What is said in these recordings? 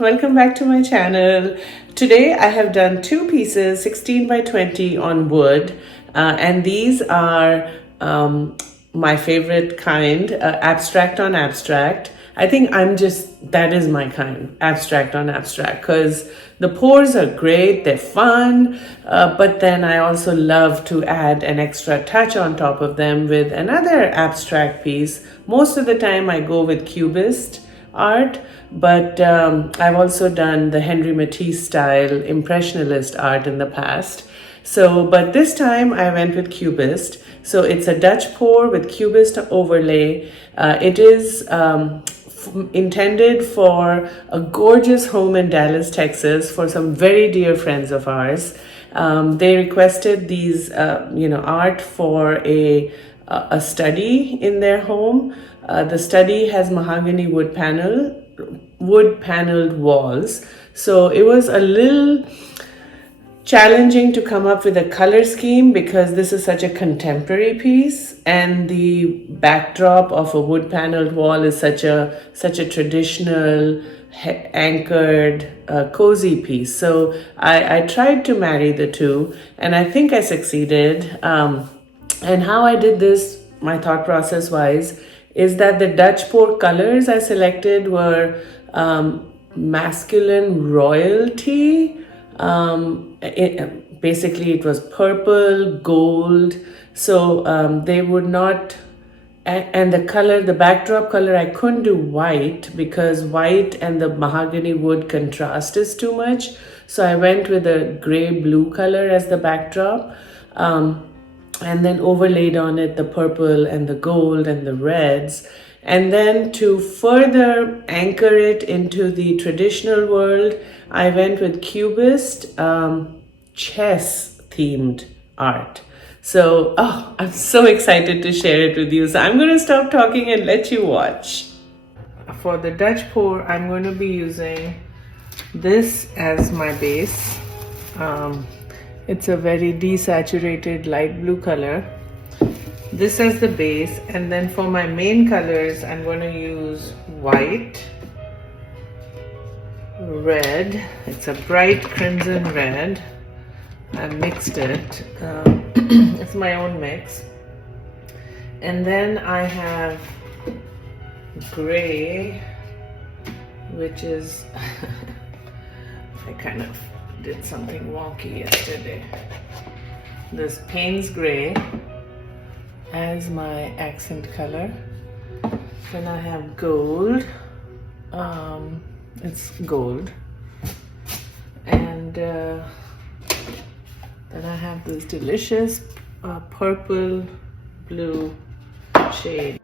welcome back to my channel. Today I have done two pieces 16 by 20 on wood, and these are my favorite kind, abstract on abstract. I think that is my kind, abstract on abstract, because the pours are great, they're fun, but then I also love to add an extra touch on top of them with another abstract piece. Most of the time I go with cubist art, but I've also done the Henry Matisse style impressionist art in the past. So, but this time I went with cubist. So it's a Dutch pour with cubist overlay. It is intended for a gorgeous home in Dallas, Texas, for some very dear friends of ours. They requested these, art for a study in their home. The study has mahogany wood paneled walls. So it was a little challenging to come up with a color scheme because this is such a contemporary piece, and the backdrop of a wood paneled wall is such a traditional anchored cozy piece. So I tried to marry the two, and I think I succeeded. And how I did this, my thought process wise, is that the Dutch pour colors I selected were masculine royalty. Basically it was purple, gold, so they would not, and the backdrop color, I couldn't do white because white and the mahogany wood contrast is too much. So I went with a gray blue color as the backdrop, and then overlaid on it the purple and the gold and the reds. And then to further anchor it into the traditional world, I went with cubist chess themed art. So, I'm so excited to share it with you. So I'm going to stop talking and let you watch. For the Dutch pour, I'm going to be using this as my base. It's a very desaturated light blue color. This as the base, and then for my main colors, I'm going to use white, red. It's a bright crimson red. I've mixed it. It's my own mix. And then I have gray, which is I kind of did something wonky yesterday. This Payne's gray as my accent color. Then I have gold. It's gold. And then I have this delicious purple blue shade.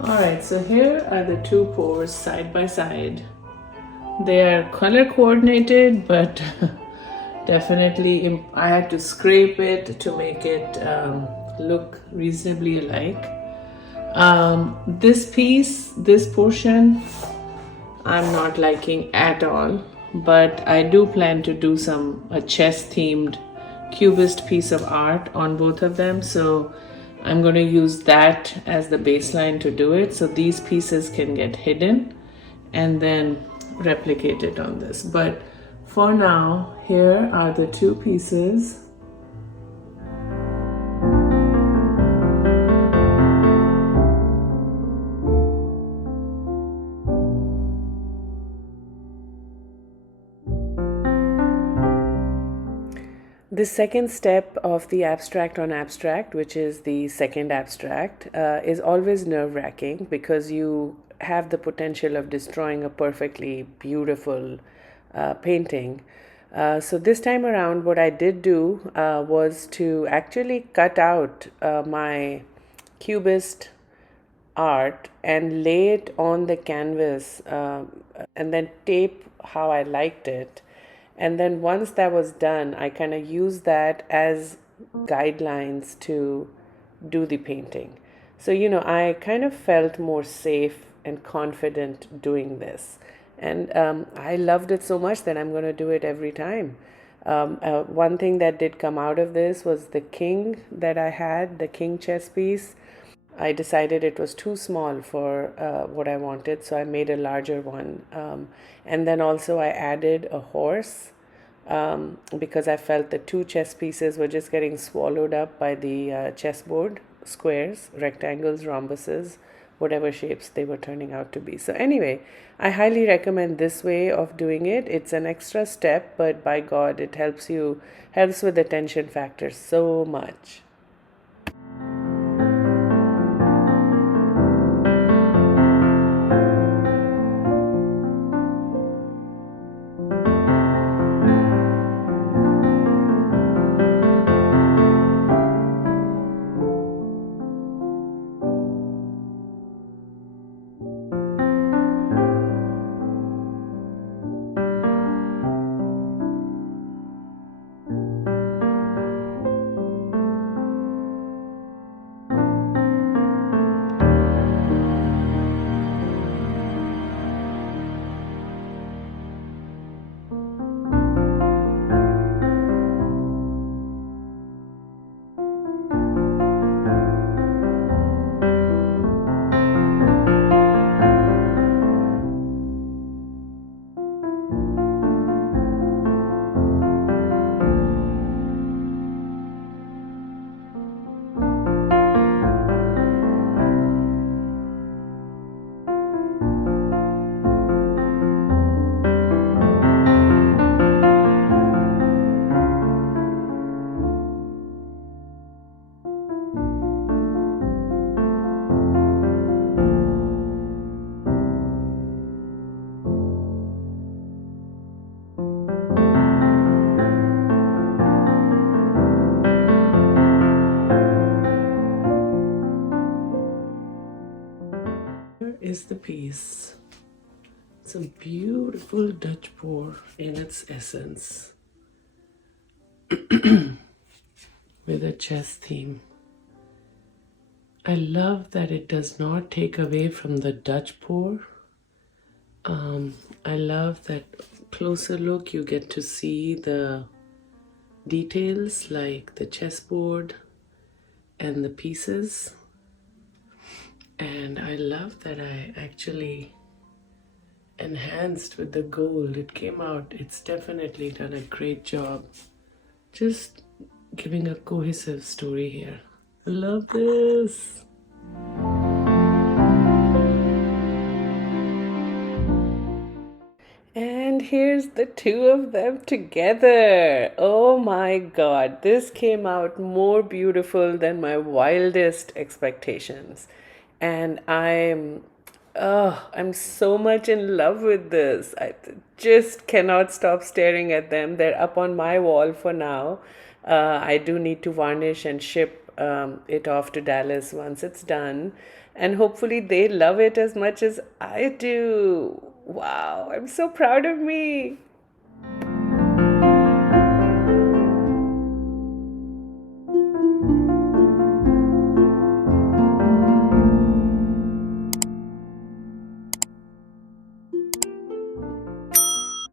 Alright, so here are the two pores side by side. They are color coordinated, but definitely I had to scrape it to make it look reasonably alike. This piece, this portion, I'm not liking at all, but I do plan to do a chess themed cubist piece of art on both of them, so I'm going to use that as the baseline to do it, so these pieces can get hidden and then replicate it on this. But for now, here are the two pieces. The second step of the abstract on abstract, which is the second abstract, is always nerve-wracking because you have the potential of destroying a perfectly beautiful painting. So this time around, what I did do was to actually cut out my cubist art and lay it on the canvas and then tape how I liked it. And then once that was done, I kind of used that as guidelines to do the painting. So, I kind of felt more safe and confident doing this. And I loved it so much that I'm going to do it every time. One thing that did come out of this was the king that I had, the king chess piece. I decided it was too small for what I wanted, so I made a larger one. And then also I added a horse because I felt the two chess pieces were just getting swallowed up by the chessboard, squares, rectangles, rhombuses, whatever shapes they were turning out to be. So anyway, I highly recommend this way of doing it. It's an extra step, but by God, it helps with the tension factor so much. here's the piece. It's a beautiful Dutch pour in its essence with a chest theme. I love that it does not take away from the Dutch pour. I love that closer look you get to see the details like the chessboard and the pieces. And I love that I actually enhanced with the gold. It came out, it's definitely done a great job. Just giving a cohesive story here. I love this. And here's the two of them together. Oh my god, this came out more beautiful than my wildest expectations. And I'm so much in love with this. I just cannot stop staring at them. They're up on my wall for now. I do need to varnish and ship it off to Dallas once it's done. And hopefully they love it as much as I do. Wow, I'm so proud of me.